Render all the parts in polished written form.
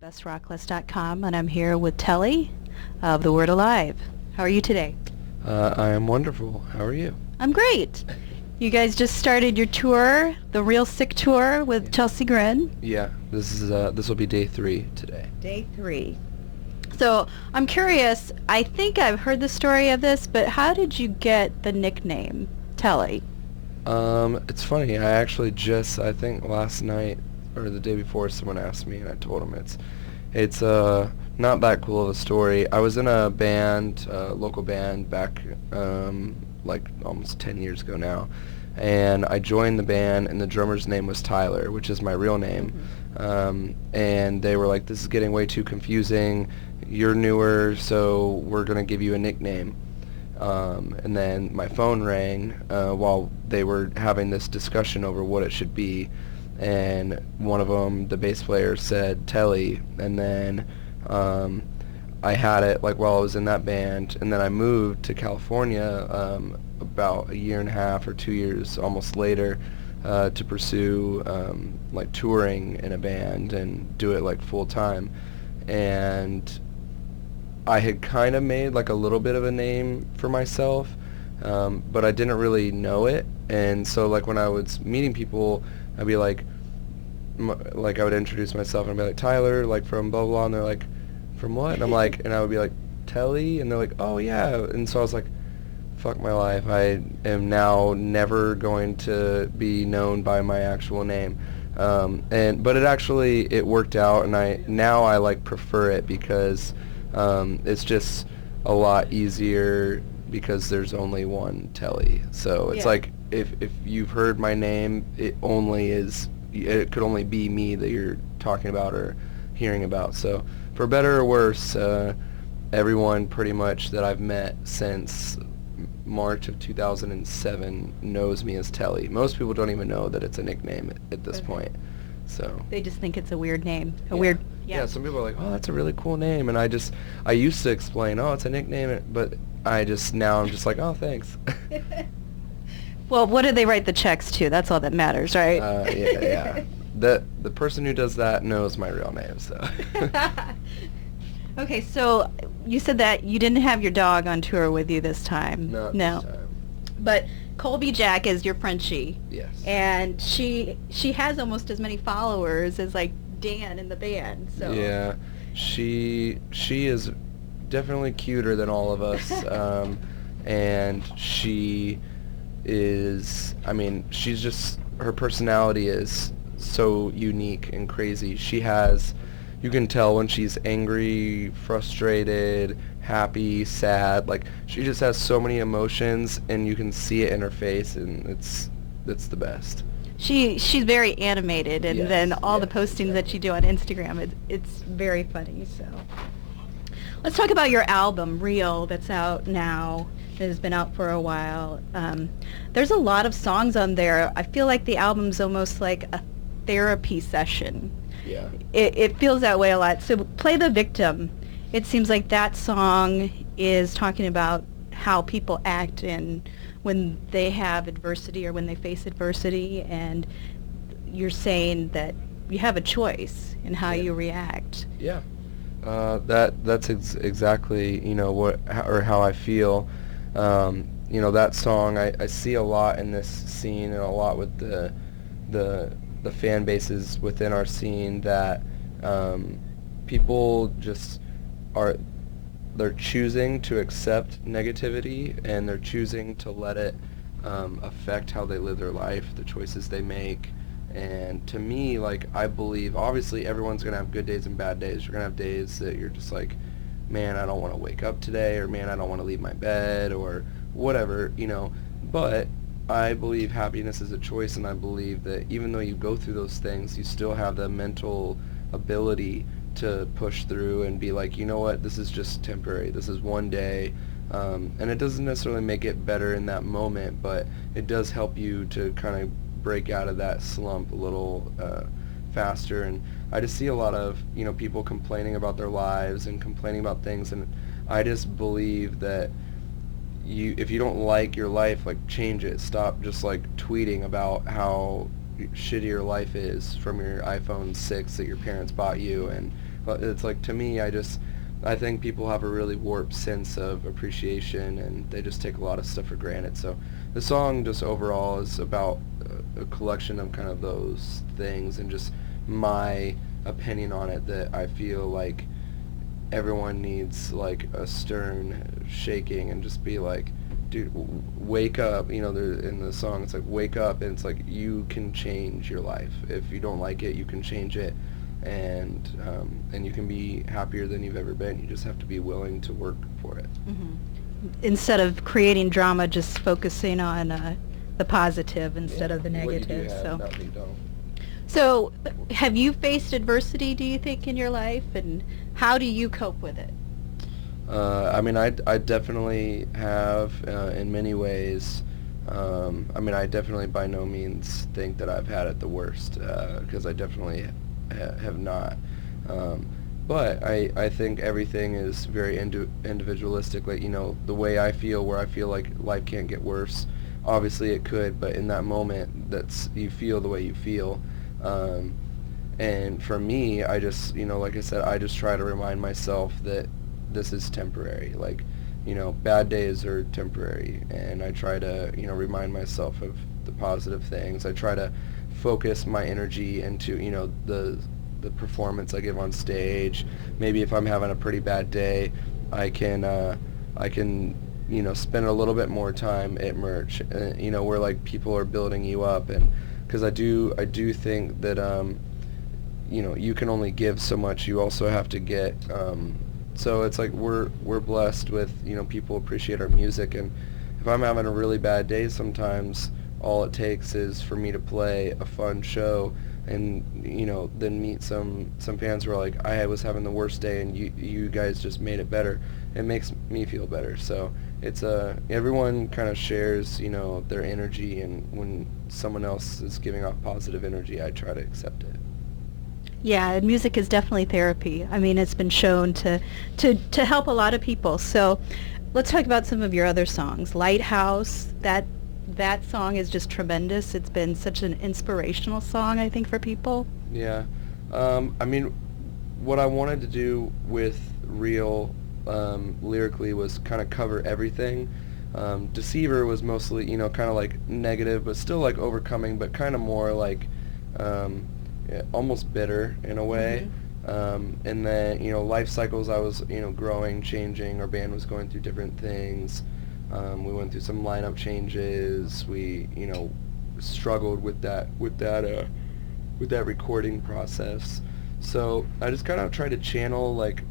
of bestrocklist.com, and I'm here with Telly of The Word Alive. How are you today? I am wonderful. How are you? I'm great. You guys just started your tour, the Real Sick Tour with Chelsea Grin. Yeah, this will be day 3 today. Day 3. So I'm curious, I think I've heard the story of this, but how did you get the nickname Telly? It's funny. I actually I think last night or the day before, someone asked me, and I told them it's not that cool of a story. I was in a band, local band back like almost 10 years ago now, and I joined the band, and the drummer's name was Tyler, which is my real name. And they were like, "This is getting way too confusing. You're newer, so we're gonna give you a nickname." And then my phone rang while they were having this discussion over what it should be, and one of them, the bass player, said Telly, and then I had it like while I was in that band, and then I moved to California about a year and a half or 2 years almost later to pursue like touring in a band and do it like full time. And I had kind of made like a little bit of a name for myself, but I didn't really know it. And so like when I was meeting people, I'd be like I would introduce myself and I'd be like, Tyler, like from blah, blah, blah, and they're like, from what? And I'm like, and I would be like, Telly? And they're like, oh yeah. And so I was like, fuck my life. I am now never going to be known by my actual name. But it worked out, and I like prefer it because it's just a lot easier because there's only one Telly. So it's like if you've heard my name, it could only be me that you're talking about or hearing about. So for better or worse, everyone pretty much that I've met since March of 2007 knows me as Telly. Most people don't even know that it's a nickname at this point. So they just think it's a weird name. Yeah, some people are like, oh, that's a really cool name. And I used to explain, oh, it's a nickname, but now I'm just like, oh, thanks. Well, what do they write the checks to? That's all that matters, right? Yeah. The person who does that knows my real name, so. Okay, so you said that you didn't have your dog on tour with you this time. Not no. This time. But Colby Jack is your Frenchie. Yes. And she has almost as many followers as like Dan in the band. So yeah, she is definitely cuter than all of us, and she is. I mean, she's just, her personality is so unique and crazy. You can tell when she's angry, frustrated, happy, sad. Like, she just has so many emotions, and you can see it in her face, and it's the best. She's very animated, and then all the postings exactly. that you do on Instagram, it's very funny. So let's talk about your album, Real, that's out now. It has been out for a while. There's a lot of songs on there. I feel like the album's almost like a therapy session. Yeah. It feels that way a lot. So Play the Victim. It seems like that song is talking about how people act when they have adversity or when they face adversity, and you're saying that you have a choice in how you react. Yeah. That's exactly, how I feel. That song I see a lot in this scene, and a lot with the fan bases within our scene, that people just they're choosing to accept negativity, and they're choosing to let it affect how they live their life, the choices they make. And to me, like, I believe obviously everyone's gonna have good days and bad days. You're gonna have days that you're just like, man, I don't want to wake up today, or man, I don't want to leave my bed, or whatever, but I believe happiness is a choice, and I believe that even though you go through those things, you still have the mental ability to push through and be like, you know what, this is just temporary. This is one day. And it doesn't necessarily make it better in that moment, but it does help you to kind of break out of that slump a little faster. And I just see a lot of, people complaining about their lives and complaining about things, and I just believe that if you don't like your life, like, change it. Stop just like tweeting about how shitty your life is from your iPhone 6 that your parents bought you, and But it's like, to me, I think people have a really warped sense of appreciation, and they just take a lot of stuff for granted. So the song just overall is about a collection of kind of those things, and just my opinion on it, that I feel like everyone needs like a stern shaking, and just be like, dude, wake up. In the song, it's like, wake up, and it's like, you can change your life. If you don't like it, you can change it, and you can be happier than you've ever been. You just have to be willing to work for it. Hmm. Instead of creating drama, just focusing on the positive instead of the What you do negative. have, So, not what you don't. so have you faced adversity, do you think, in your life, and how do you cope with it? I mean, I definitely have, in many ways. I mean, I definitely by no means think that I've had it the worst, because I definitely have not. Um, but I think everything is very individualistic. Like, the way I feel, where I feel like life can't get worse. Obviously it could, but in that moment, you feel the way you feel. Um, and for me, I just, like I said, I just try to remind myself that this is temporary. Like, bad days are temporary, and I try to, remind myself of the positive things. I try to focus my energy into, the performance I give on stage. Maybe if I'm having a pretty bad day, I can, spend a little bit more time at merch, where like people are building you up, and because I do think that, you can only give so much. You also have to get. So it's like we're blessed with, people appreciate our music, and if I'm having a really bad day, sometimes all it takes is for me to play a fun show, and then meet some fans who are like, I was having the worst day, and you guys just made it better. It makes me feel better. So it's everyone kind of shares, their energy, and when someone else is giving off positive energy, I try to accept it. Yeah, music is definitely therapy. I mean, it's been shown to help a lot of people. So, let's talk about some of your other songs. Lighthouse, that song is just tremendous. It's been such an inspirational song, I think, for people. Yeah. I mean, what I wanted to do with Real, lyrically, was kind of cover everything. Deceiver was mostly, kind of like negative, but still like overcoming, but kind of more like, yeah, almost bitter in a way. Mhm. And then, life cycles, I was, growing, changing. Our band was going through different things. We went through some lineup changes. We, struggled with that recording process. So I just kind of tried to channel like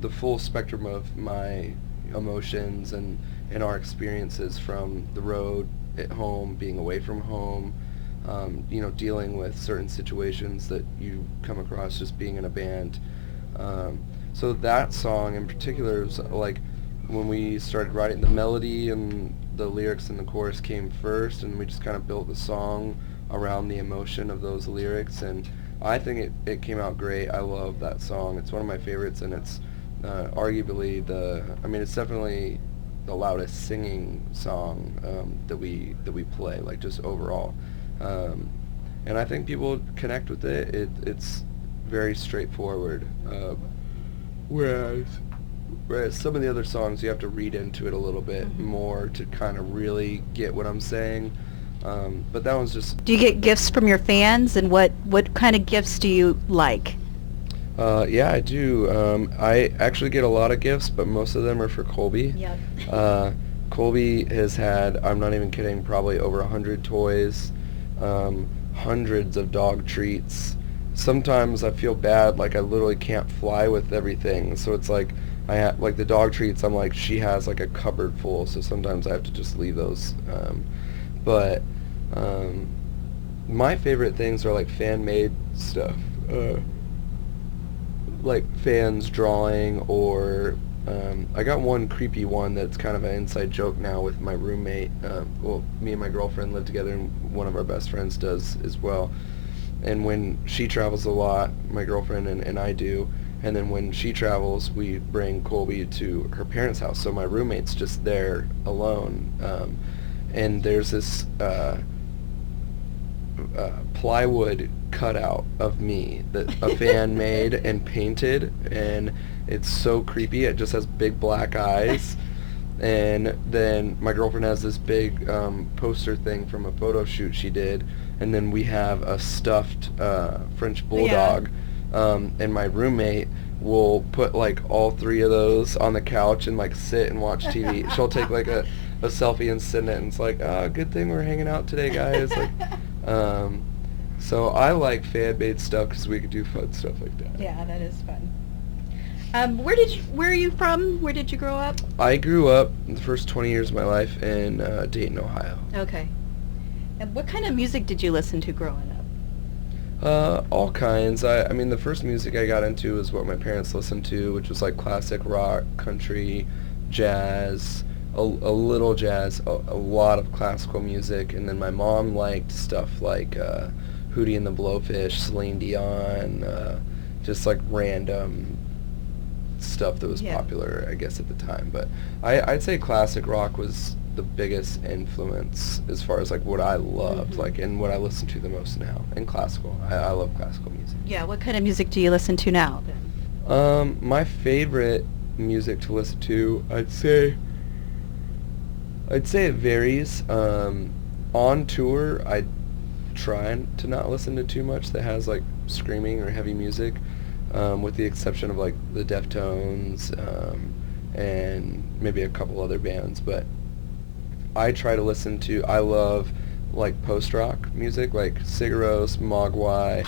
the full spectrum of my emotions and our experiences, from the road, at home, being away from home, dealing with certain situations that you come across just being in a band. So that song in particular was like, when we started writing, the melody and the lyrics and the chorus came first, and we just kind of built the song around the emotion of those lyrics, and I think it came out great. I love that song. It's one of my favorites, and it's arguably it's definitely the loudest singing song that we play, like just overall. Um, and I think people connect with it. It's very straightforward. Whereas some of the other songs, you have to read into it a little bit Mhm. more to kind of really get what I'm saying. But that one's just... Do you get gifts from your fans, and what kind of gifts do you like? Yeah, I do. I actually get a lot of gifts, but most of them are for Colby. Yep. Colby has had, I'm not even kidding, probably over 100 toys, hundreds of dog treats. Sometimes I feel bad, like I literally can't fly with everything. So it's like, like the dog treats, I'm like, she has like a cupboard full, so sometimes I have to just leave those. But my favorite things are like fan-made stuff. Like fans drawing, or I got one creepy one that's kind of an inside joke now with my roommate. Well, me and my girlfriend live together, and one of our best friends does as well. And when she travels a lot, my girlfriend and I do, and then when she travels, we bring Colby to her parents' house, so my roommate's just there alone. And there's this plywood cutout of me that a fan made and painted, and it's so creepy. It just has big black eyes. And then my girlfriend has this big poster thing from a photo shoot she did, and then we have a stuffed French bulldog, and my roommate will put like all three of those on the couch and like sit and watch TV. She'll take like a selfie and send it, and it's like, oh, good thing we're hanging out today, guys. Like, so I like fan-made stuff because we could do fun stuff like that. Yeah, that is fun. Where are you from? Where did you grow up? I grew up the first 20 years of my life in Dayton, Ohio. Okay. And what kind of music did you listen to growing up? All kinds. I mean, the first music I got into was what my parents listened to, which was like classic rock, country, jazz, a little jazz, a lot of classical music, and then my mom liked stuff like Hootie and the Blowfish, Celine Dion, just like random stuff that was popular, I guess, at the time. But I'd say classic rock was the biggest influence as far as like what I loved, like, and what I listen to the most now. And classical, I love classical music. Yeah, what kind of music do you listen to now then? My favorite music to listen to, I'd say it varies. On tour, I try to not listen to too much that has like screaming or heavy music, with the exception of like the Deftones, and maybe a couple other bands. But I try to listen to, I love like post-rock music, like Sigur Rós, Mogwai,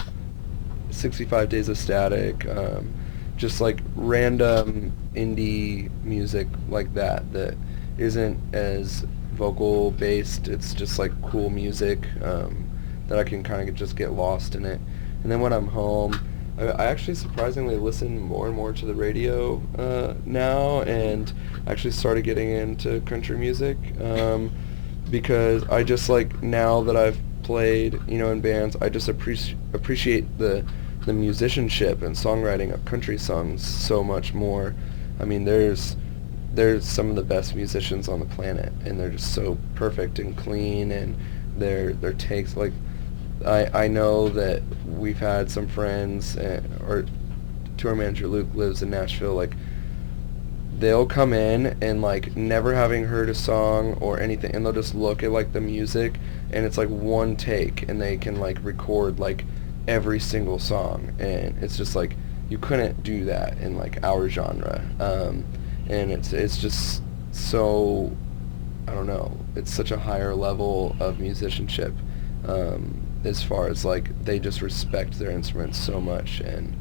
65 Days of Static, just like random indie music like that isn't as vocal based. It's just like cool music that I can kind of just get lost in it. And then when I'm home, I actually surprisingly listen more and more to the radio now, and actually started getting into country music because I just like, now that I've played, in bands, I just appreciate the musicianship and songwriting of country songs so much more. I mean, there's some of the best musicians on the planet, and they're just so perfect and clean, and their takes, like, I know that we've had some friends, or tour manager Luke lives in Nashville, like, they'll come in and, like, never having heard a song or anything, and they'll just look at, like, the music, and it's, like, one take, and they can, like, record, like, every single song, and it's just, like, you couldn't do that in, like, our genre, and it's just so, I don't know, it's such a higher level of musicianship, as far as like they just respect their instruments so much, and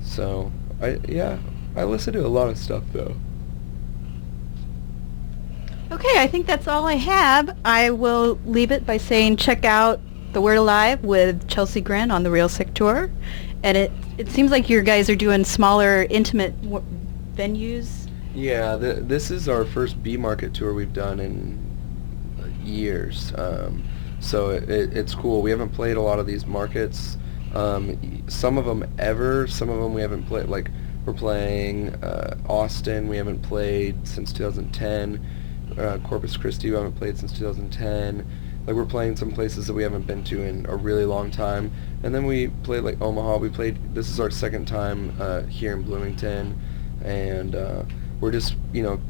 so I listen to a lot of stuff though. Okay, I think that's all I have. I will leave it by saying check out The Word Alive with Chelsea Grin on the Real Sick Tour, and it seems like you guys are doing smaller, intimate venues. Yeah, this is our first B Market tour we've done in years. So it's cool. We haven't played a lot of these markets. Some of them ever. Some of them we haven't played. Like, we're playing Austin. We haven't played since 2010. Corpus Christi we haven't played since 2010. Like, we're playing some places that we haven't been to in a really long time. And then we played like Omaha. This is our second time here in Bloomington, and we're just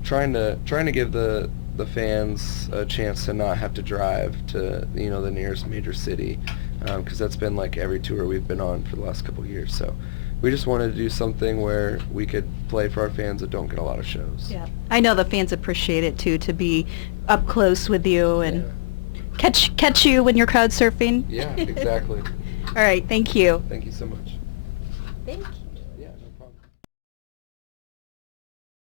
trying to give the fans a chance to not have to drive to the nearest major city, because that's been like every tour we've been on for the last couple of years. So we just wanted to do something where we could play for our fans that don't get a lot of shows. Yeah, I know the fans appreciate it too, to be up close with you and catch you when you're crowd surfing. Yeah, exactly. All right, thank you. Thank you so much. Thank you.